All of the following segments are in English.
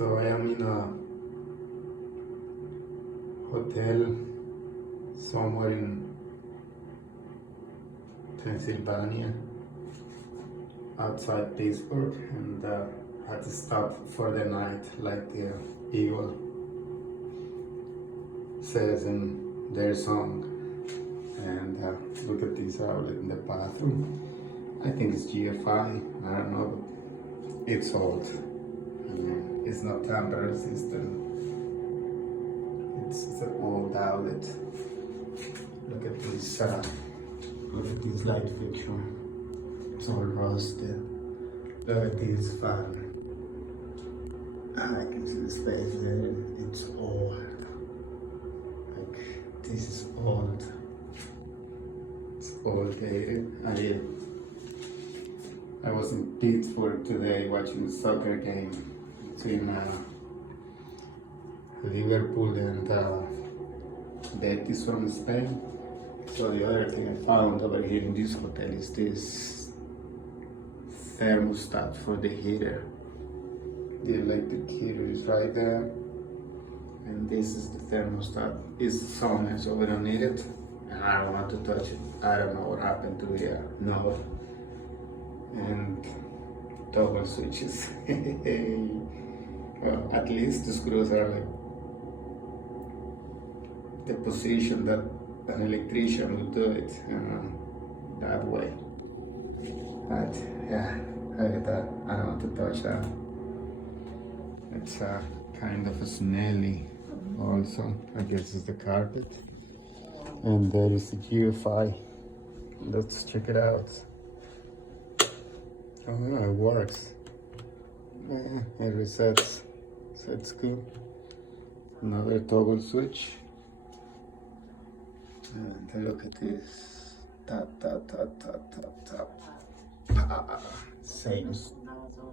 So I am in a hotel somewhere in Pennsylvania, outside Pittsburgh, and had to stop for the night, like the Eagle says in their song. And look at this outlet in the bathroom. I think it's GFI, I don't know, but it's old. It's not tamper resistant. It's an old outlet. Look at this. Look at this light fixture. It's all rusted. Look at this fan. I can see the space there. It's old. Like, this is old. It's old dated. I was in Pittsburgh today watching the soccer game between Liverpool and Betis from Spain. So the other thing I found over here in this hotel is this thermostat for the heater. The electric heater is right there, and this is the thermostat. It's so nice, so we don't need it, and I don't want to touch it. I don't know what happened to the knob and toggle switches. Well, at least the screws are like the position that an electrician would do it, that way. But yeah, look at that. I don't want to touch that. It's kind of a smelly also. I guess it's the carpet. And there is the GFI. Let's check it out. Oh yeah, it works. Yeah, it resets. So it's good. Another toggle switch. And look at this. Tap, tap, tap, tap, tap, tap. Same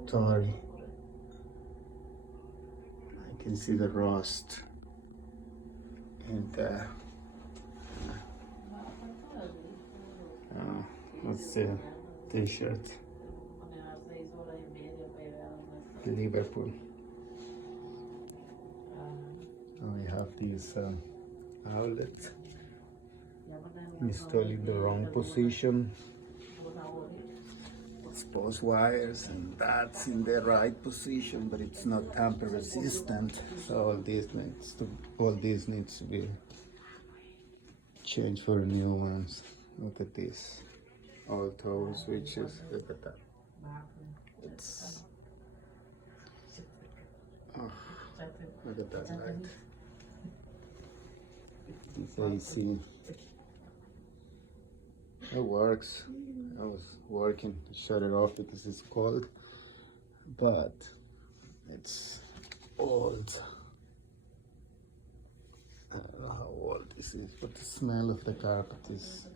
story. I can see the rust. And what's the t-shirt? Liverpool. We have this outlet installed in the wrong position. Exposed wires, and that's in the right position, but it's not tamper resistant. So all this needs to be changed for new ones. Look at this. All toggle switches. Look at that. It's look at that light. It's AC. It works. I was working to shut it off because it's cold, but it's old. I don't know how old this is, but the smell of the carpet is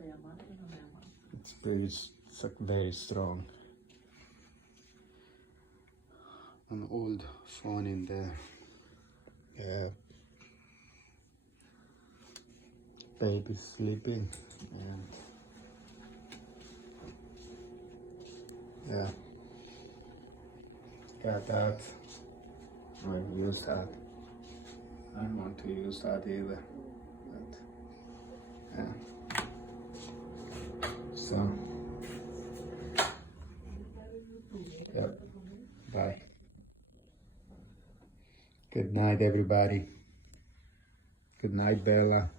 very strong. An old phone in there. Yeah. Baby's sleeping, and yeah, got that. I will use that. I don't want to use that either. But yeah. So yep. Bye. Good night, everybody. Good night, Bella.